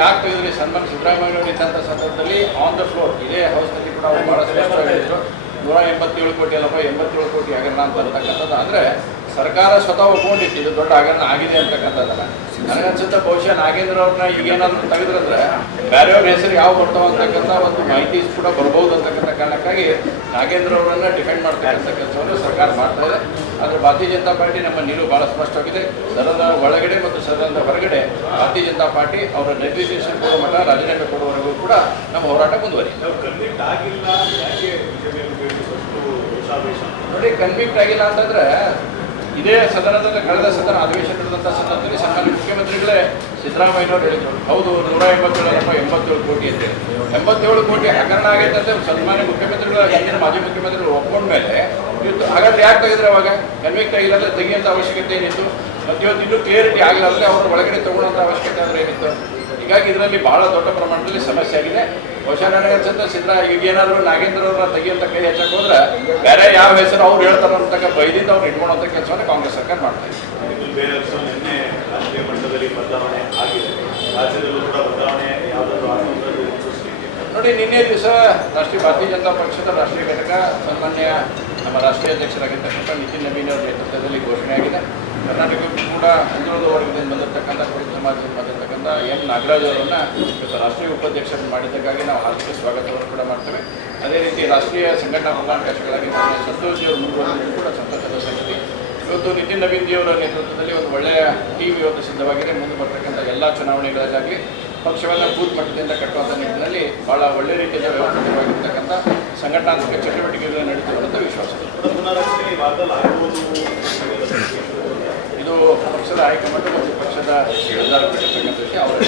ಯಾಕೆ ತೆಗೆದ್ರಿ ಸನ್ಮಾನ ಸಿದ್ದರಾಮಯ್ಯನವರು ಇದ್ದಂಥ ಸಂದರ್ಭದಲ್ಲಿ ಆನ್ ದ ಫ್ಲೋರ್ ಇದೇ ಹೌಸ್ನಲ್ಲಿ ಕೂಡ ಅವರು ಭಾಳ ಸ್ಪಷ್ಟವಾಗಿ ಹೇಳಿದ್ರು 187 ಕೋಟಿ ಅಲ್ಲಪ್ಪ 87 ಕೋಟಿ ಹಗರಣ ಅಂತಕ್ಕಂಥದ್ದು. ಅಂದರೆ ಸರ್ಕಾರ ಸ್ವತಃ ಒಪ್ಕೊಂಡಿತ್ತು ಇದು ದೊಡ್ಡ ಹಗರಣ ಆಗಿದೆ ಅಂತಕ್ಕಂಥದ್ದಲ್ಲ. ನನಗನ್ಸುತ್ತೆ ಬಹುಶಃ ನಾಗೇಂದ್ರ ಅವ್ರನ್ನ ಈಗೇನಾದರೂ ತೆಗೆದ್ರಂದ್ರೆ ಬೇರೆಯವ್ರ ಹೆಸರು ಯಾವ ಬರ್ತಾವ ಅಂತಕ್ಕಂಥ ಒಂದು ಮಾಹಿತಿ ಕೂಡ ಬರ್ಬೋದು ಅಂತಕ್ಕಂಥ ಕಾರಣಕ್ಕಾಗಿ ನಾಗೇಂದ್ರ ಅವರನ್ನು ಡಿಫೆಂಡ್ ಮಾಡ್ತಕ್ಕಂಥ ಕೆಲಸವನ್ನು ಸರ್ಕಾರ ಮಾಡ್ತಾ ಇದೆ. ಆದರೆ ಭಾರತೀಯ ಜನತಾ ಪಾರ್ಟಿ ನಮ್ಮ ನಿಲುವು ಭಾಳ ಸ್ಪಷ್ಟವಾಗಿದೆ. ಸದನದ ಒಳಗಡೆ ಮತ್ತು ಸದನದ ಹೊರಗಡೆ ಭಾರತೀಯ ಜನತಾ ಪಾರ್ಟಿ ಅವರ ಡೆಪ್ಯುಟೇಷನ್ ಕೊಡುವ ಮಟ್ಟ ರಾಜೀನಾಮೆ ಕೊಡುವವರೆಗೂ ಕೂಡ ನಮ್ಮ ಹೋರಾಟ ಮುಂದುವರಿದೆ. ನೋಡಿ, ಕನ್ವಿಕ್ಟ್ ಆಗಿಲ್ಲ ಅಂತಂದ್ರೆ ಇದೇ ಸದನದಲ್ಲಿ ಕಳೆದ ಸದನ ಅಧಿವೇಶನ ನಡೆದಂಥ ಸಂದರ್ಭದಲ್ಲಿ ಸನ್ಮಾನ್ಯ ಮುಖ್ಯಮಂತ್ರಿಗಳೇ ಸಿದ್ದರಾಮಯ್ಯನವರು ಹೇಳಿದ್ರು, ಹೌದು 187 ಕೋಟಿ ಅಂತೇಳಿ 87 ಕೋಟಿ ಹಗರಣ ಆಗೈತೆ ಅಂತ ಸನ್ಮಾನ್ಯ ಮುಖ್ಯಮಂತ್ರಿಗಳು ಹಿಂದಿನ ಮಾಜಿ ಮುಖ್ಯಮಂತ್ರಿಗಳು ಒಪ್ಕೊಂಡ್ಮೇಲೆ ಇವತ್ತು ಹಾಗಾದ್ರೆ ಯಾಕೆ ತೆಗೆದ್ರೆ ಅವಾಗ ಕನ್ವಿಕ್ಟ್ ಆಗಿಲ್ಲ ತೆಗಿಯೋಂಥ ಅವಶ್ಯಕತೆ ಏನಿತ್ತು? ಮತ್ತು ಇವತ್ತು ಇನ್ನೂ ಕ್ಲಿಯರಿಟಿ ಆಗಿಲ್ಲ ಅಂದರೆ ಅವ್ರ ಒಳಗಡೆ ತಗೊಳ್ಳೋಂಥ ಅವಶ್ಯಕತೆ ಅಂದರೆ ಏನಿತ್ತು? ಹೀಗಾಗಿ ಇದರಲ್ಲಿ ಬಹಳ ದೊಡ್ಡ ಪ್ರಮಾಣದಲ್ಲಿ ಸಮಸ್ಯೆ ಆಗಿದೆ. ಬಹುಶಃ ನನಗನ್ಸುತ್ತೆ ಈಗ ಏನಾದರೂ ನಾಗೇಂದ್ರ ಅವರ ತೆಗಿಯಂತ ಕೈ ಹೆಚ್ಚಕ್ಕೆ ಹೋದ್ರೆ ಬೇರೆ ಯಾವ ಹೆಸರು ಅವ್ರು ಹೇಳ್ತಾರೆ ಅಂತಕ್ಕ ಭಯದಿಂದ ಅವ್ರು ಇಟ್ಕೊಳ್ಳೋಂಥ ಕೆಲಸವನ್ನು ಕಾಂಗ್ರೆಸ್ ಸರ್ಕಾರ ಮಾಡ್ತಾ ಇದೆ. ರಾಷ್ಟ್ರೀಯ ಮಟ್ಟದಲ್ಲಿ ಬದಲಾವಣೆ ಆಗಿದೆ, ರಾಜ್ಯದಲ್ಲೂ ಕೂಡ ಬದಲಾವಣೆ ಯಾವುದಾದ್ರೂ ನೋಡಿ, ನಿನ್ನೆ ದಿವಸ ರಾಷ್ಟ್ರೀಯ ಭಾರತೀಯ ಜನತಾ ಪಕ್ಷದ ರಾಷ್ಟ್ರೀಯ ಘಟಕ ಸನ್ಮಾನ್ಯ ನಮ್ಮ ರಾಷ್ಟ್ರೀಯ ಅಧ್ಯಕ್ಷರಾಗಿರ್ತಕ್ಕಂಥ ನಿತಿನ್ ನವೀನ್ ಅವರ ನೇತೃತ್ವದಲ್ಲಿ ಘೋಷಣೆಯಾಗಿದೆ. ಕರ್ನಾಟಕಕ್ಕೂ ಕೂಡ ಹಿಂದುಳಿದ ವರ್ಗದಿಂದ ಬಂದಿರತಕ್ಕಂಥ ಕುರುಬ ಸಮಾಜದಿಂದ ಬಂದಿರತಕ್ಕಂಥ ಎಂ ನಾಗರಾಜ್ ಅವರನ್ನು ಇವತ್ತು ರಾಷ್ಟ್ರೀಯ ಉಪಾಧ್ಯಕ್ಷರನ್ನು ಮಾಡಿದ್ದಕ್ಕಾಗಿ ನಾವು ಹಾರ್ದಿಕ ಸ್ವಾಗತವನ್ನು ಕೂಡ ಮಾಡ್ತೇವೆ. ಅದೇ ರೀತಿ ರಾಷ್ಟ್ರೀಯ ಸಂಘಟನಾ ಪ್ರಧಾನ ಸಂತೋಷ್ ಅವರು ಮುಂದುವರೆದು ಕೂಡ ಸಂತಸದ ಸಂಗತಿ. ಇವತ್ತು ನಿತಿನ್ ನವೀನ್ ಅವರ ನೇತೃತ್ವದಲ್ಲಿ ಒಂದು ಒಳ್ಳೆಯ ಟೀಮ್ ಇವತ್ತು ಸಿದ್ಧವಾಗಿದೆ. ಮುಂದೆ ಬರ್ತಕ್ಕಂಥ ಎಲ್ಲ ಚುನಾವಣೆಗಳಾಗಲಿ ಪಕ್ಷವನ್ನು ಬೂತ್ ಮಟ್ಟದಿಂದ ಕಟ್ಟುವಂಥ ನಿಟ್ಟಿನಲ್ಲಿ ಭಾಳ ಒಳ್ಳೆ ರೀತಿಯಿಂದ ವ್ಯವಸ್ಥಿತವಾಗಿರ್ತಕ್ಕಂಥ ಸಂಘಟನಾತ್ಮಕ ಚಟುವಟಿಕೆಗಳು ನಡೀತಿರುವಂಥ ವಿಶ್ವಾಸ. ಇದು ಪಕ್ಷದ ಹೈಕಮಾಂಡ್ ಮತ್ತು ಪಕ್ಷದ ನಿರ್ಧಾರ ಪಟ್ಟಿರ್ತಕ್ಕಂಥ ವಿಷಯ ಅವರ